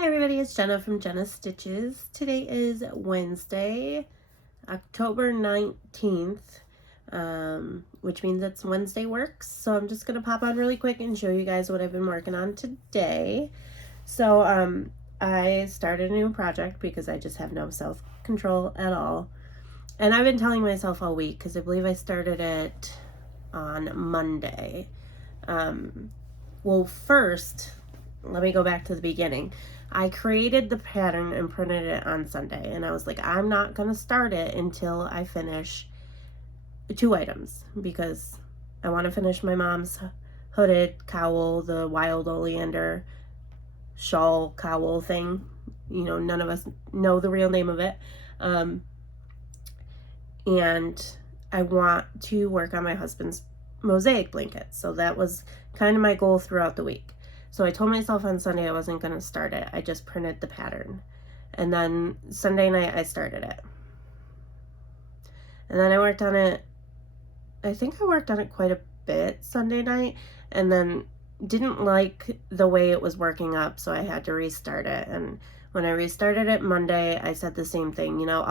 Hi everybody, it's Jenna from Jenna Stitches. Today is Wednesday, October 19th, which means it's Wednesday Works. So I'm just going to pop on really quick and show you guys what I've been working on today. So I started a new project because I just have no self-control at all. And I've been telling myself all week because I believe I started it on Monday. Well, first, let me go back to the beginning. I created the pattern and printed it on Sunday, and I was like, I'm not going to start it until I finish 2 items because I want to finish my mom's hooded cowl, the wild oleander shawl cowl thing. You know, none of us know the real name of it. And I want to work on my husband's mosaic blanket. So that was kind of my goal throughout the week. So I told myself on Sunday I wasn't going to start it. I just printed the pattern. And then Sunday night I started it. And then I worked on it. I think I worked on it quite a bit Sunday night. And then didn't like the way it was working up. So I had to restart it. And when I restarted it Monday, I said the same thing. You know,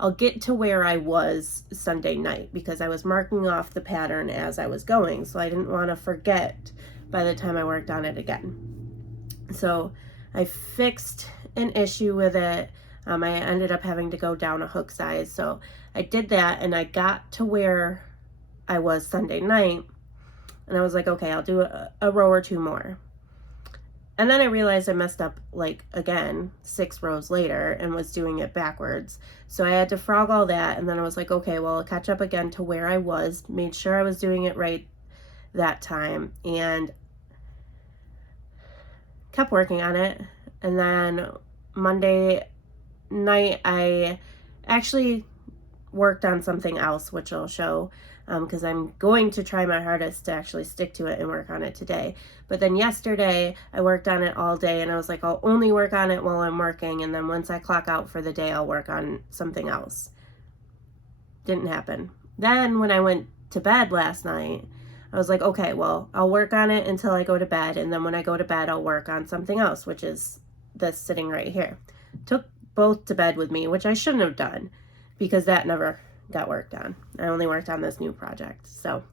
I'll get to where I was Sunday night because I was marking off the pattern as I was going. So I didn't want to forget by the time I worked on it again. So I fixed an issue with it. I ended up having to go down a hook size. So I did that and I got to where I was Sunday night. And I was like, okay, I'll do a row or 2 more. And then I realized I messed up, like, again, 6 rows later and was doing it backwards. So I had to frog all that. And then I was like, okay, well, I'll catch up again to where I was, made sure I was doing it right that time, and kept working on it. And then Monday night, I actually worked on something else, which I'll show because I'm going to try my hardest to actually stick to it and work on it today. But then yesterday I worked on it all day and I was like, I'll only work on it while I'm working, and then once I clock out for the day I'll work on something else. Didn't happen. Then when I went to bed last night, I was like, okay, well, I'll work on it until I go to bed, and then when I go to bed I'll work on something else, which is this sitting right here. Took both to bed with me, which I shouldn't have done because that never got worked on. I only worked on this new project. So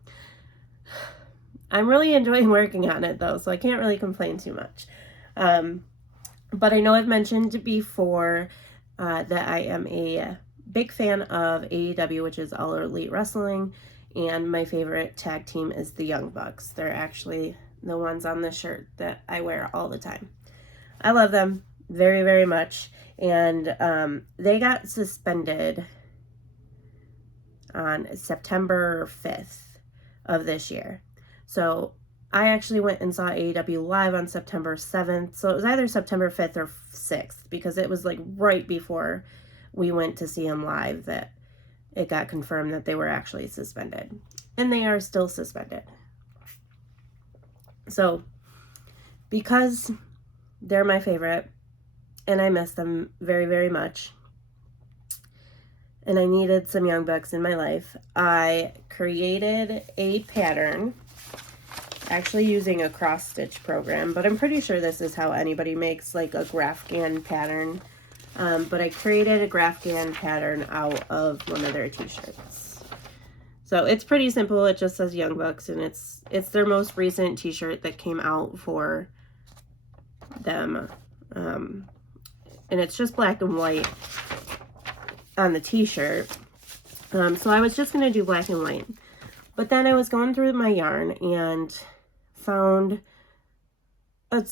I'm really enjoying working on it though, so I can't really complain too much. But I know I've mentioned before that I am a big fan of AEW, which is All Elite Wrestling, and my favorite tag team is the Young Bucks. They're actually the ones on the shirt that I wear all the time. I love them very, very much, and they got suspended on September 5th of this year. So I actually went and saw AEW live on September 7th. So it was either September 5th or 6th because it was like right before we went to see them live that it got confirmed that they were actually suspended. And they are still suspended. So because they're my favorite and I miss them very, very much, and I needed some Young Bucks in my life, I created a pattern, actually using a cross stitch program, but I'm pretty sure this is how anybody makes like a Grafgan pattern. But I created a Grafgan pattern out of one of their t-shirts. So it's pretty simple. It just says Young Bucks, and it's their most recent t-shirt that came out for them. And it's just black and white on the t-shirt. So I was just going to do black and white. But then I was going through my yarn and found a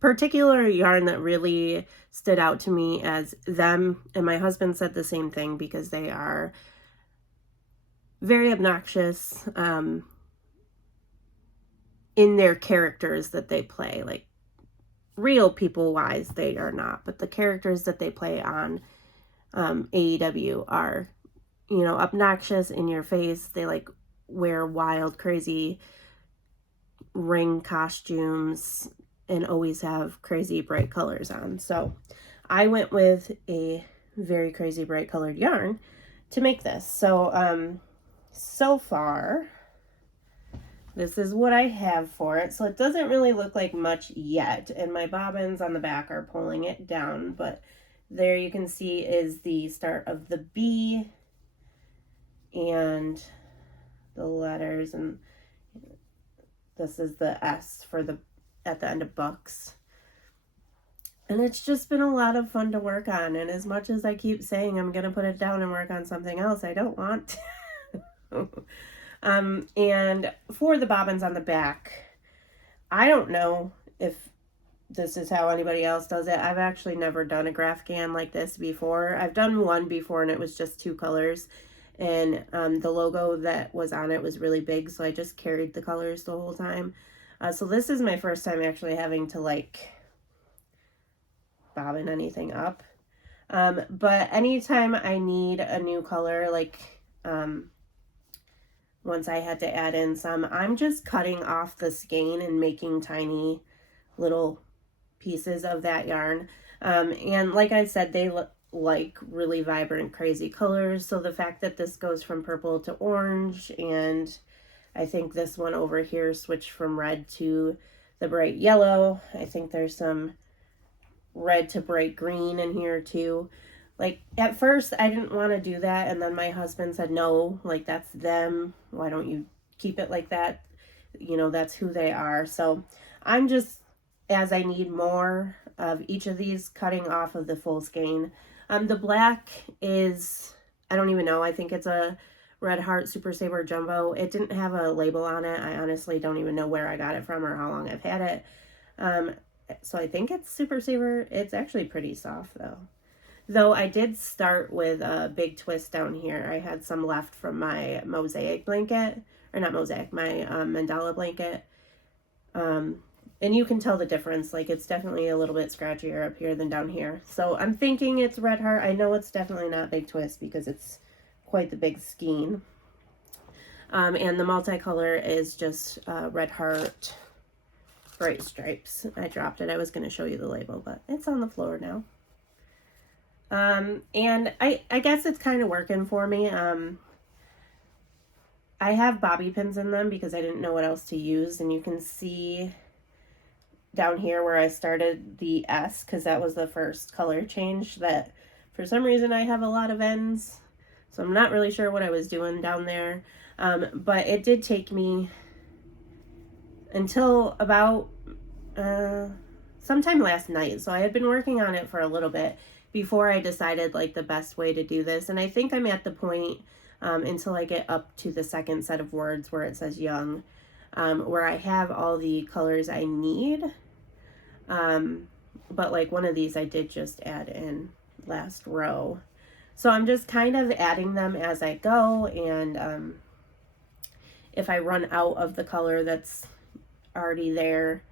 particular yarn that really stood out to me as them, and my husband said the same thing because they are very obnoxious in their characters that they play. Like, real people wise they are not, but the characters that they play on AEW are, you know, obnoxious, in your face. They like wear wild, crazy ring costumes and always have crazy bright colors on. So I went with a very crazy bright colored yarn to make this. So so far this is what I have for it. So it doesn't really look like much yet, and my bobbins on the back are pulling it down, but there you can see is the start of the B and the letters, and this is the S for the at the end of bucks. And it's just been a lot of fun to work on, and as much as I keep saying I'm gonna put it down and work on something else, I don't want to. And for the bobbins on the back, I don't know if this is how anybody else does it. I've actually never done a graph can like this before. I've done one before and it was just 2 colors, and the logo that was on it was really big, so I just carried the colors the whole time. So this is my first time actually having to like bobbin anything up. But anytime I need a new color, like once I had to add in some, I'm just cutting off the skein and making tiny little pieces of that yarn. And like I said, they look like really vibrant, crazy colors. So the fact that this goes from purple to orange, and I think this one over here switched from red to the bright yellow. I think there's some red to bright green in here too. Like at first I didn't want to do that, and then my husband said, no, like that's them, why don't you keep it like that, you know, that's who they are. So I'm just, as I need more of each of these, cutting off of the full skein. The black is, I don't even know, I think it's a Red Heart Super Saver Jumbo. It didn't have a label on it. I honestly don't even know where I got it from or how long I've had it. So I think it's Super Saver. It's actually pretty soft though I did start with a big twist down here. I had some left from my mosaic blanket, or not mosaic, my mandala blanket. And you can tell the difference. Like it's definitely a little bit scratchier up here than down here. So I'm thinking it's Red Heart. I know it's definitely not big twist because it's quite the big skein. And the multicolor is just Red Heart Bright Stripes. I dropped it. I was going to show you the label, but it's on the floor now. And I guess it's kind of working for me. I have bobby pins in them because I didn't know what else to use, and you can see down here where I started the S, because that was the first color change, that for some reason I have a lot of ends, so I'm not really sure what I was doing down there. But it did take me until about sometime last night, so I had been working on it for a little bit before I decided like the best way to do this. And I think I'm at the point until I get up to the second set of words where it says young, where I have all the colors I need. But like one of these I did just add in last row. So I'm just kind of adding them as I go, and if I run out of the color that's already there,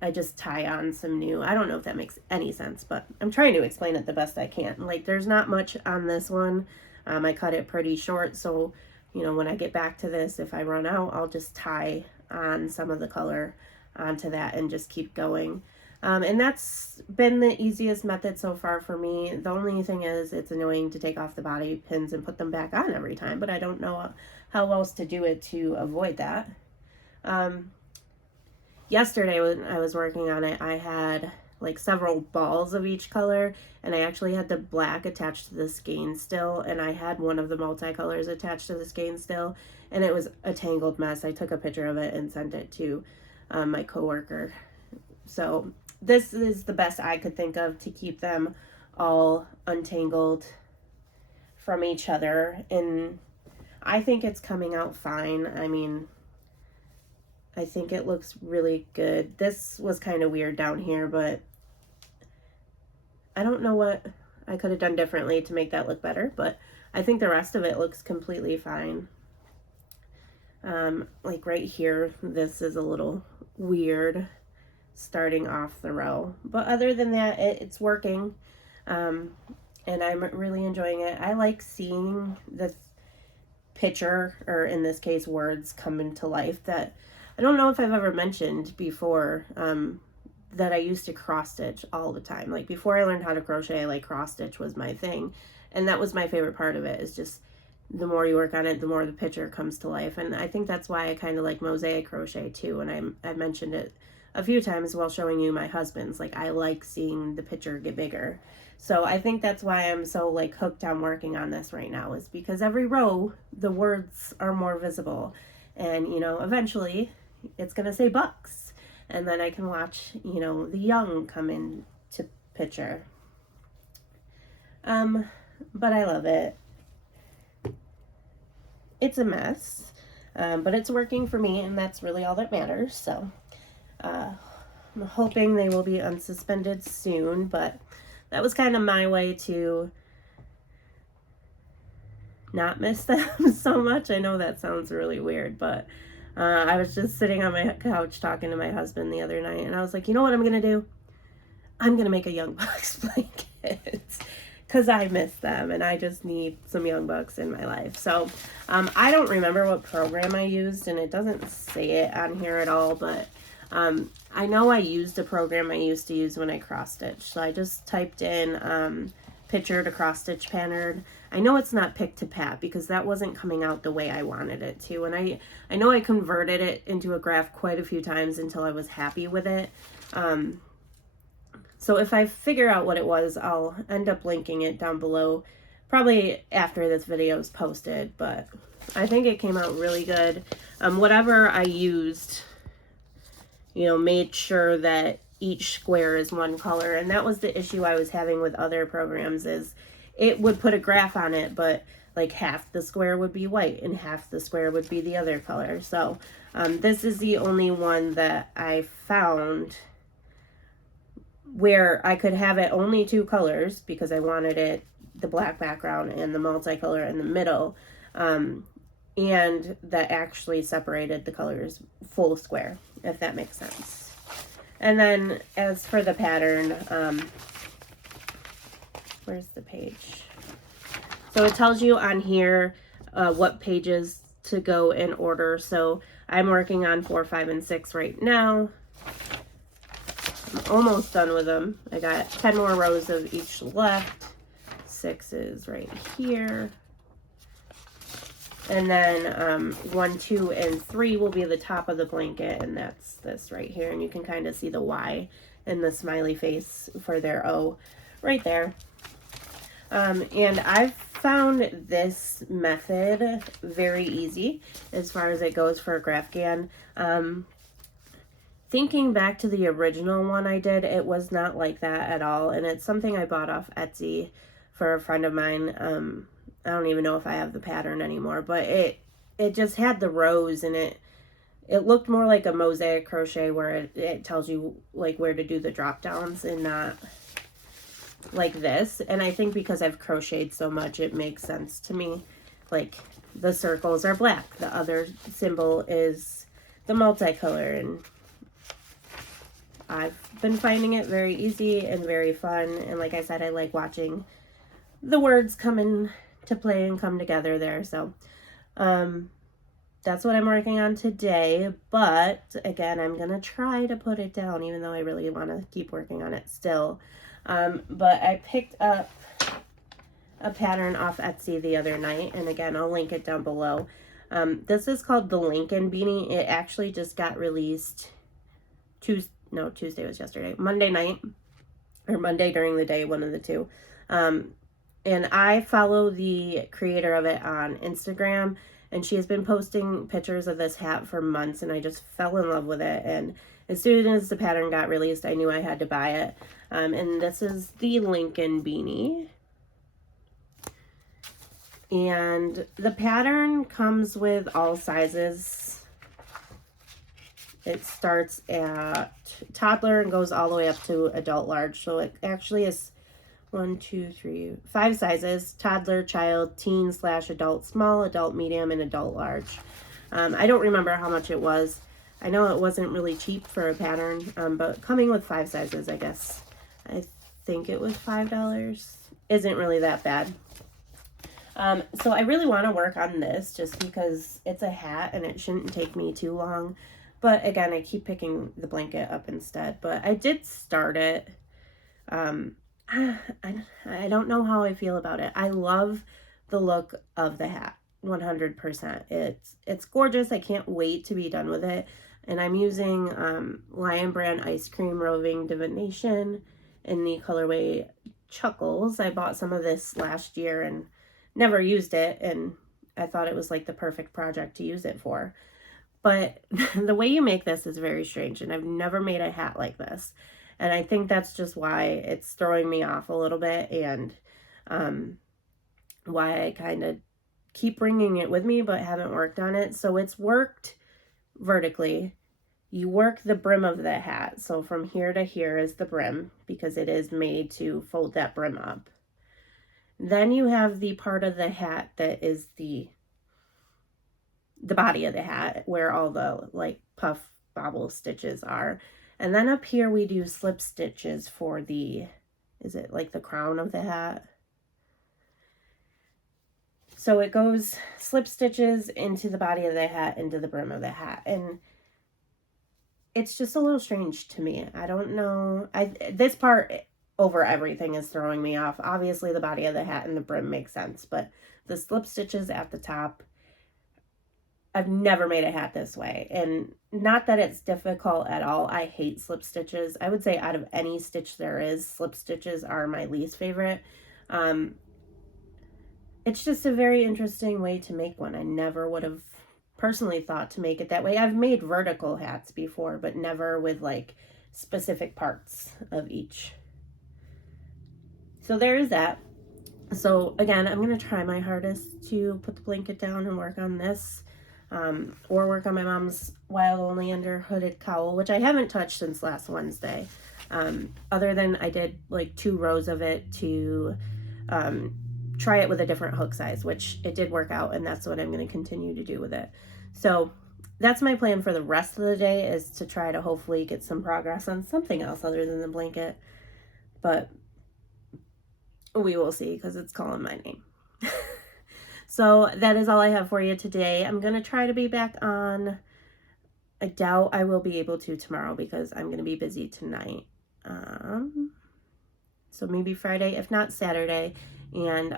I just tie on some new. I don't know if that makes any sense, but I'm trying to explain it the best I can. Like there's not much on this one. I cut it pretty short, so you know, when I get back to this, if I run out, I'll just tie on some of the color onto that and just keep going. And that's been the easiest method so far for me. The only thing is it's annoying to take off the bobby pins and put them back on every time, but I don't know how else to do it to avoid that. Yesterday when I was working on it, I had like several balls of each color, and I actually had the black attached to the skein still, and I had one of the multicolors attached to the skein still, and it was a tangled mess. I took a picture of it and sent it to my coworker. So this is the best I could think of to keep them all untangled from each other, and I think it's coming out fine. I mean, I think it looks really good. This was kind of weird down here, but I don't know what I could have done differently to make that look better, but I think the rest of it looks completely fine. Like right here, this is a little weird starting off the row, but other than that, it's working, and I'm really enjoying it. I like seeing the picture, or in this case words, come into life. That I don't know if I've ever mentioned before, that I used to cross stitch all the time. Like before I learned how to crochet, like cross stitch was my thing, and that was my favorite part of it, is just the more you work on it, the more the picture comes to life. And I think that's why I kind of like mosaic crochet too. And I mentioned it a few times while showing you my husband's. Like, I like seeing the picture get bigger. So I think that's why I'm so like hooked on working on this right now, is because every row the words are more visible, and you know, eventually it's gonna say bucks, and then I can watch, you know, the young come into picture. But I love it. It's a mess, but it's working for me, and that's really all that matters. So I'm hoping they will be unsuspended soon, but that was kind of my way to not miss them so much. I know that sounds really weird, but I was just sitting on my couch talking to my husband the other night, and I was like, you know what I'm going to do? I'm going to make a Young Bucks blanket. Because I miss them, and I just need some Young Bucks in my life. So I don't remember what program I used, and it doesn't say it on here at all, but I know I used a program I used to use when I cross-stitched. So I just typed in picture to cross-stitch pattern. I know it's not pick to pat because that wasn't coming out the way I wanted it to, and I know I converted it into a graph quite a few times until I was happy with it. So if I figure out what it was, I'll end up linking it down below, probably after this video is posted, but I think it came out really good. Whatever I used, you know, made sure that each square is one color, and that was the issue I was having with other programs, is it would put a graph on it, but like half the square would be white and half the square would be the other color. So this is the only one that I found where I could have it only two colors, because I wanted it the black background and the multicolor in the middle, and that actually separated the colors full square, if that makes sense. And then as for the pattern, where's the page? So it tells you on here what pages to go in order. So I'm working on 4, 5, and 6 right now. Almost done with them. I got 10 more rows of each left. 6 is right here. And then 1, 2, and 3 will be the top of the blanket, and that's this right here. And you can kind of see the Y and the smiley face for their O right there. And I've found this method very easy as far as it goes for a graph GAN. Thinking back to the original one I did, it was not like that at all, and it's something I bought off Etsy for a friend of mine. I don't even know if I have the pattern anymore, but it just had the rows, and it looked more like a mosaic crochet where it tells you like where to do the drop downs, and not like this. And I think because I've crocheted so much, it makes sense to me. Like, the circles are black, the other symbol is the multicolor, and I've been finding it very easy and very fun. And like I said, I like watching the words come into play and come together there. So that's what I'm working on today. But again, I'm going to try to put it down, even though I really want to keep working on it still. But I picked up a pattern off Etsy the other night. And again, I'll link it down below. This is called the Lincoln Beanie. It actually just got released Tuesday was yesterday. Monday night, or Monday during the day, one of the two. And I follow the creator of it on Instagram, and she has been posting pictures of this hat for months, and I just fell in love with it. And as soon as the pattern got released, I knew I had to buy it. And this is the Lincoln Beanie. And the pattern comes with all sizes. It starts at toddler and goes all the way up to adult large. So it actually is 5 sizes: toddler, child, teen / adult small, adult medium, and adult large. I don't remember how much it was. I know it wasn't really cheap for a pattern, but coming with 5 sizes, I guess. I think it was $5. Isn't really that bad. So I really want to work on this just because it's a hat and it shouldn't take me too long. But again, I keep picking the blanket up instead. But I did start it. I don't know how I feel about it. I love the look of the hat. 100%. It's gorgeous. I can't wait to be done with it. And I'm using Lion Brand Ice Cream Roving Divination in the colorway Chuckles. I bought some of this last year and never used it, and I thought it was like the perfect project to use it for. But the way you make this is very strange, and I've never made a hat like this. And I think that's just why it's throwing me off a little bit, and why I kind of keep bringing it with me but haven't worked on it. So it's worked vertically. You work the brim of the hat. So from here to here is the brim, because it is made to fold that brim up. Then you have the part of the hat that is the body of the hat, where all the like puff bobble stitches are. And then up here we do slip stitches for the, is it like the crown of the hat? So it goes slip stitches into the body of the hat, into the brim of the hat. And it's just a little strange to me. I don't know. This part over everything is throwing me off. Obviously the body of the hat and the brim makes sense, but the slip stitches at the top, I've never made a hat this way. And not that it's difficult at all. I hate slip stitches. I would say out of any stitch there is, slip stitches are my least favorite. It's just a very interesting way to make one. I never would have personally thought to make it that way. I've made vertical hats before, but never with like specific parts of each. So there is that. So again, I'm going to try my hardest to put the blanket down and work on this, or work on my mom's Wild Oleander hooded cowl, which I haven't touched since last Wednesday. Other than I did like 2 rows of it to try it with a different hook size, which it did work out, and that's what I'm going to continue to do with it. So that's my plan for the rest of the day, is to try to hopefully get some progress on something else other than the blanket. But we will see, because it's calling my name. So that is all I have for you today. I'm going to try to be back on. I doubt I will be able to tomorrow because I'm going to be busy tonight. So maybe Friday, if not Saturday. And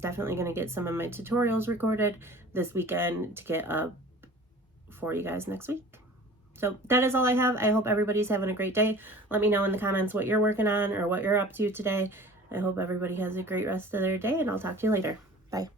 definitely going to get some of my tutorials recorded this weekend to get up for you guys next week. So that is all I have. I hope everybody's having a great day. Let me know in the comments what you're working on or what you're up to today. I hope everybody has a great rest of their day, and I'll talk to you later. Bye.